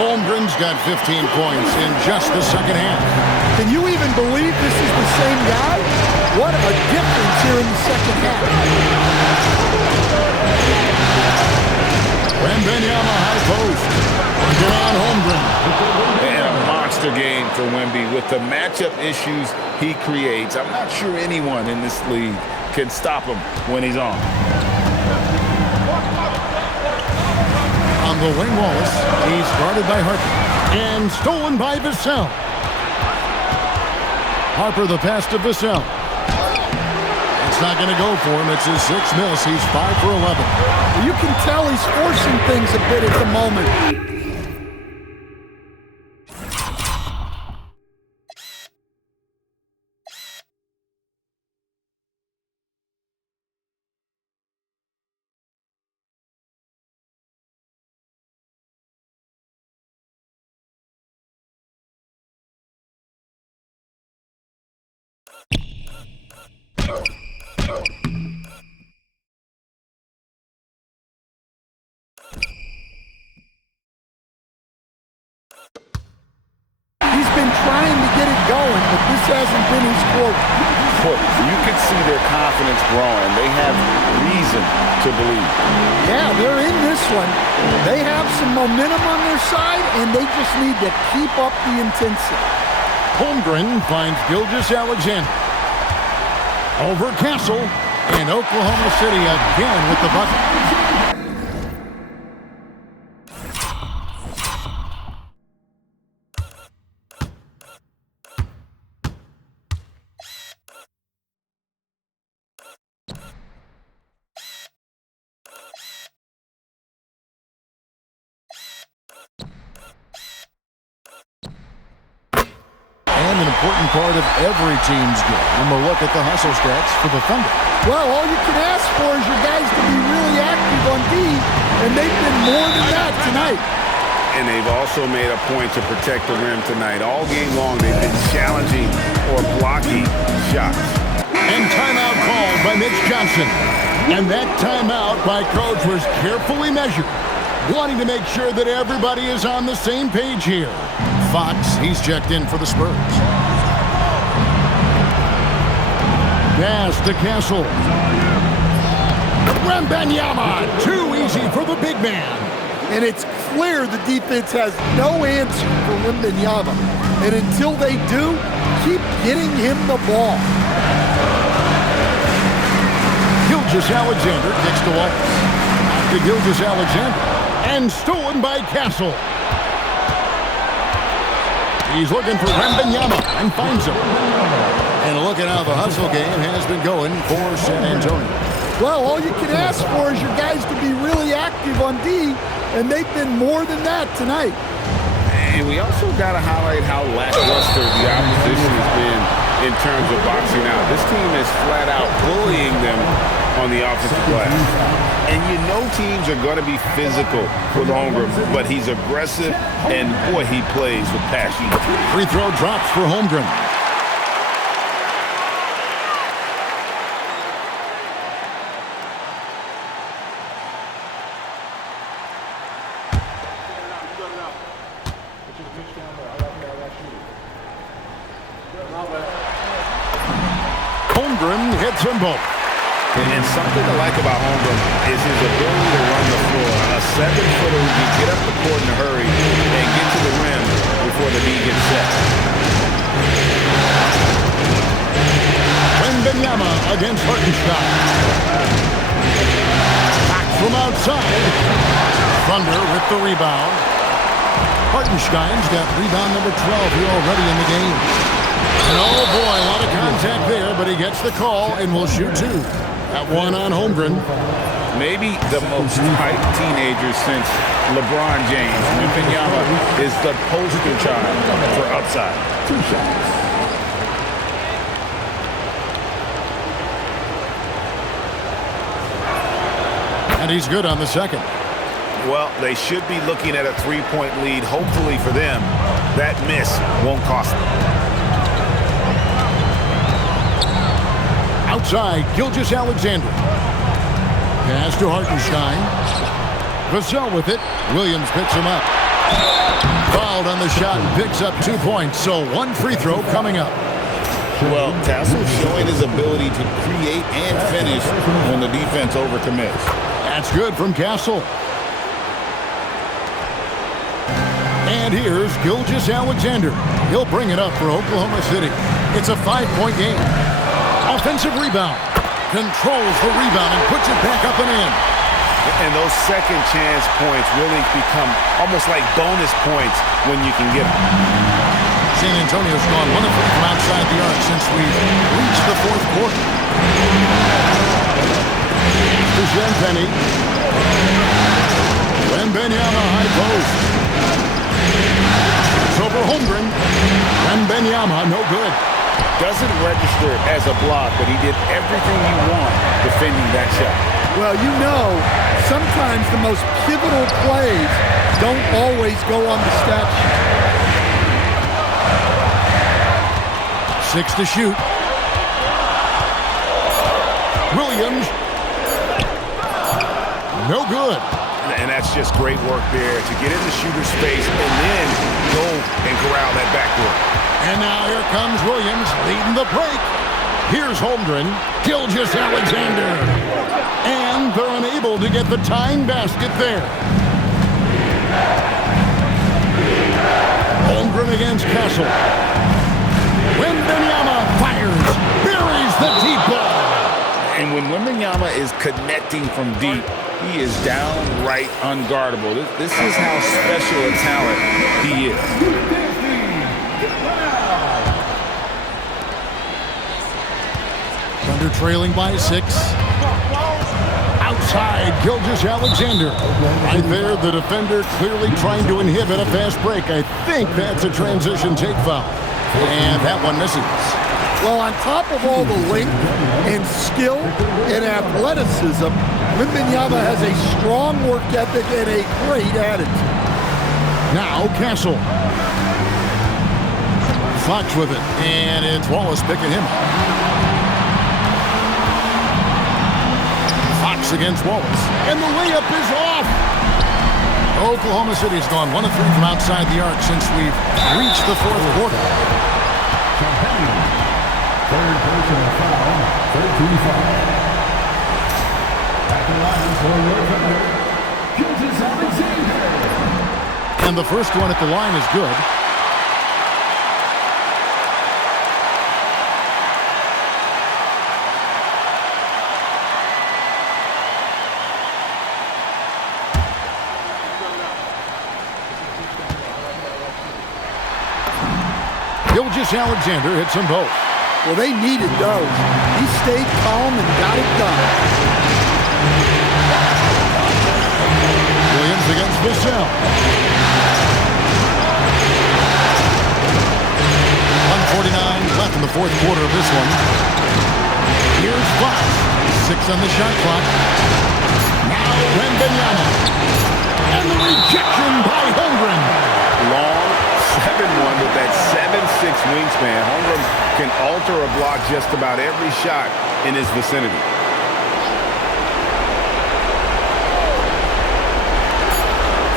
Holmgren's got 15 points in just the second half. Can you even believe this is the same guy? What a difference here in the second half. Wembanyama high post. Working on Holmgren. And a monster game for Wemby with the matchup issues he creates. I'm not sure anyone in this league can stop him when he's on. On the wing, Wallace. He's guarded by Harper. And stolen by Vassell. Harper the pass to Vassell. It's not going to go for him. It's his sixth miss. He's 5 for 11. You can tell he's forcing things a bit at the moment. He's been trying to get it going, but this hasn't been his quarter. You can see their confidence growing. They have reason to believe. Yeah, they're in this one. They have some momentum on their side, and they just need to keep up the intensity. Holmgren finds Gilgeous-Alexander. Over Castle. And Oklahoma City again with the bucket. And an important part of every team's game. And we'll look at the hustle stats for the Thunder. Well, all you can ask for is your guys to be really active on D, and they've been more than that tonight. And they've also made a point to protect the rim tonight. All game long, they've been challenging or blocking shots. And timeout called by Mitch Johnson. And that timeout by Coach was carefully measured, wanting to make sure that everybody is on the same page here. Fox, he's checked in for the Spurs. Pass to Castle. Wembanyama, too easy for the big man. And it's clear the defense has no answer for Wembanyama. And until they do, keep getting him the ball. Gilgeous-Alexander kicks to Wallace. To Gilgeous-Alexander. And stolen by Castle. He's looking for Wembanyama and finds him. And look at how the hustle game has been going for San Antonio. Well, all you can ask for is your guys to be really active on D, and they've been more than that tonight. And we also got to highlight how lackluster the opposition has been in terms of boxing out. This team is flat out bullying them on the offensive glass. And you know teams are going to be physical with Holmgren, but he's aggressive, and boy, he plays with passion. Free throw drops for Holmgren. Holmgren hits them both. And something I like about Holmgren is his ability to run the floor. A 7-footer who can get up the court in a hurry and get to the rim before the knee gets set. Wembanyama against Hartenstein. Back from outside. Thunder with the rebound. Hartenstein's got rebound number 12 here already in the game. And oh boy, a lot of contact there, but he gets the call and will shoot two. That one on Holmgren. Maybe the most hyped teenager since LeBron James. Wembanyama is the poster child for upside. 2 shots. And he's good on the second. Well, they should be looking at a 3-point lead. Hopefully for them, that miss won't cost them. Outside, Gilgeous-Alexander. Pass to Hartenstein. Vassell with it. Williams picks him up. Fouled on the shot and picks up 2 points. So one free throw coming up. Well, Castle showing his ability to create and finish when the defense overcommits. That's good from Castle. And here's Gilgeous-Alexander. He'll bring it up for Oklahoma City. It's a 5-point game. Offensive rebound. Controls the rebound and puts it back up and in. And those second chance points really become almost like bonus points when you can get them. San Antonio's gone 1 of 3 from outside the arc since we've reached the fourth quarter. To Shenpenny. Wembanyama high post. It's over Holmgren. Wembanyama, no good. Doesn't register as a block, but he did everything you want defending that shot. Well, you know, sometimes the most pivotal plays don't always go on the stat sheet. 6 to shoot. Williams. No good. And that's just great work there to get into shooter space and then go and corral that backdoor. And now here comes Williams leading the break. Here's Holmgren. Gilgeous-Alexander. And they're unable to get the tying basket there. Holmgren against Castle. Wembanyama fires. Buries the deep ball. And when Wembanyama is connecting from deep, he is downright unguardable. This is how special a talent he is. Thunder trailing by 6. Outside, Gilgeous-Alexander. Right there, the defender clearly trying to inhibit a fast break. I think that's a transition take foul. And that one misses. Well, on top of all the length and skill and athleticism, Wembanyama has a strong work ethic and a great attitude. Now Castle. Fox with it, and it's Wallace picking him up. Fox against Wallace, and the layup is off. Oklahoma City's gone 1 of 3 from outside the arc since we've reached the fourth quarter. Third personal foul, 13 foul. At the line for your defender, Gilgeous-Alexander. And the first one at the line is good. Gilgeous-Alexander hits them both. Well, they needed those. He stayed calm and got it done. Williams against Vassell. 1:49 left in the fourth quarter of this one. Here's Fox. 6 on the shot clock. Now Wembanyama. And the rejection by Holmgren. Long 7-1 with that 7'6" wingspan. Holmgren can alter a block just about every shot in his vicinity.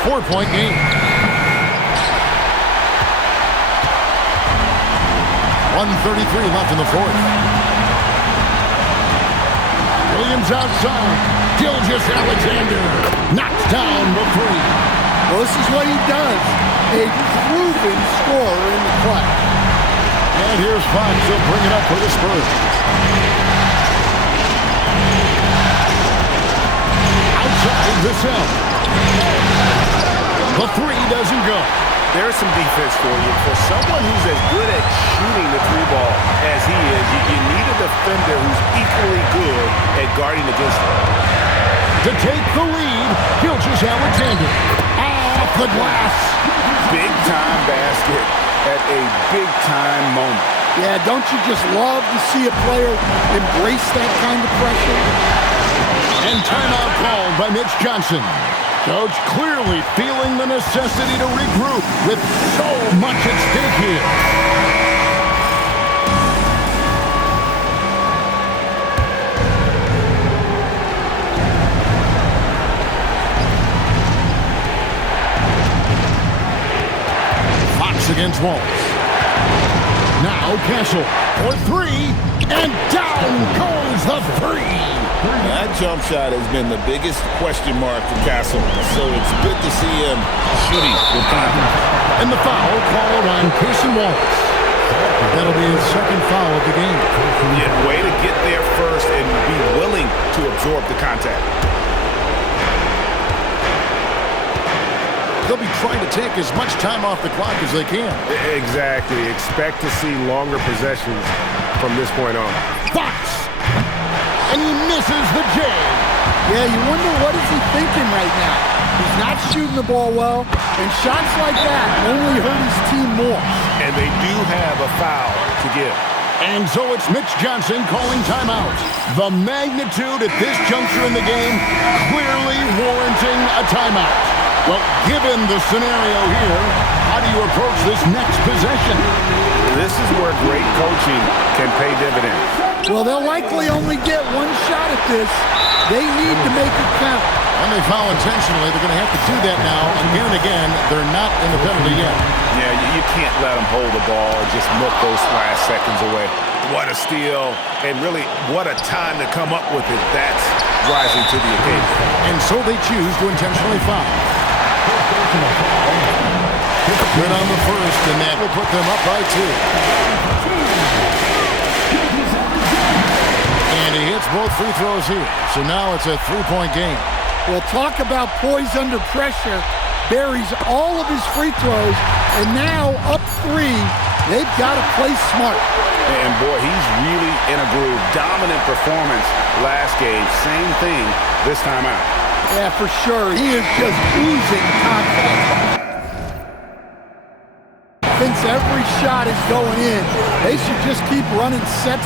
Four-point game. 1:33 left in the fourth. Williams outside. Gilgeous-Alexander knocks down the 3. Well, this is what he does. A proven scorer in the clutch. And here's Fox. He'll bring it up for the Spurs. Outside Vassell. The 3 doesn't go. There's some defense for you. For someone who's as good at shooting the 3-ball as he is, you need a defender who's equally good at guarding against him. To take the lead, Gilgeous-Alexander off the glass. Big-time basket at a big-time moment. Yeah, don't you just love to see a player embrace that kind of pressure? And timeout called by Mitch Johnson. Coach clearly feeling the necessity to regroup with so much at stake here. Bucks against Walls. Now Castle for three, and down goes the three. That jump shot has been the biggest question mark for Castle, so it's good to see him shooting with confidence. And the foul called on Casey Wallace. That'll be his second foul of the game. Yeah, way to get there first and be willing to absorb the contact. They'll be trying to take as much time off the clock as they can. Exactly. Expect to see longer possessions from this point on. Fox! And he misses the J. Yeah, you wonder what is he thinking right now. He's not shooting the ball well, and shots like that only hurt his team more. And they do have a foul to give. And so it's Mitch Johnson calling timeout. The magnitude at this juncture in the game clearly warranting a timeout. Well, given the scenario here, how do you approach this next possession? This is where great coaching can pay dividends. Well, they'll likely only get one shot at this. They need to make it count. When they foul intentionally, they're going to have to do that now. Again and again, they're not in the penalty yet. Yeah, you can't let them hold the ball and just milk those last seconds away. What a steal, and really, what a time to come up with it. That's rising to the occasion. And so they choose to intentionally foul. Good on the first, and that will put them up by 2. And he hits both free throws here. So now it's a three-point game. Well, talk about poise under pressure. Buries all of his free throws, and now up 3. They've got to play smart. And boy, he's really in a groove. Dominant performance last game. Same thing this time out. Yeah, for sure. He is just oozing confidence. Thinks every shot is going in. They should just keep running sets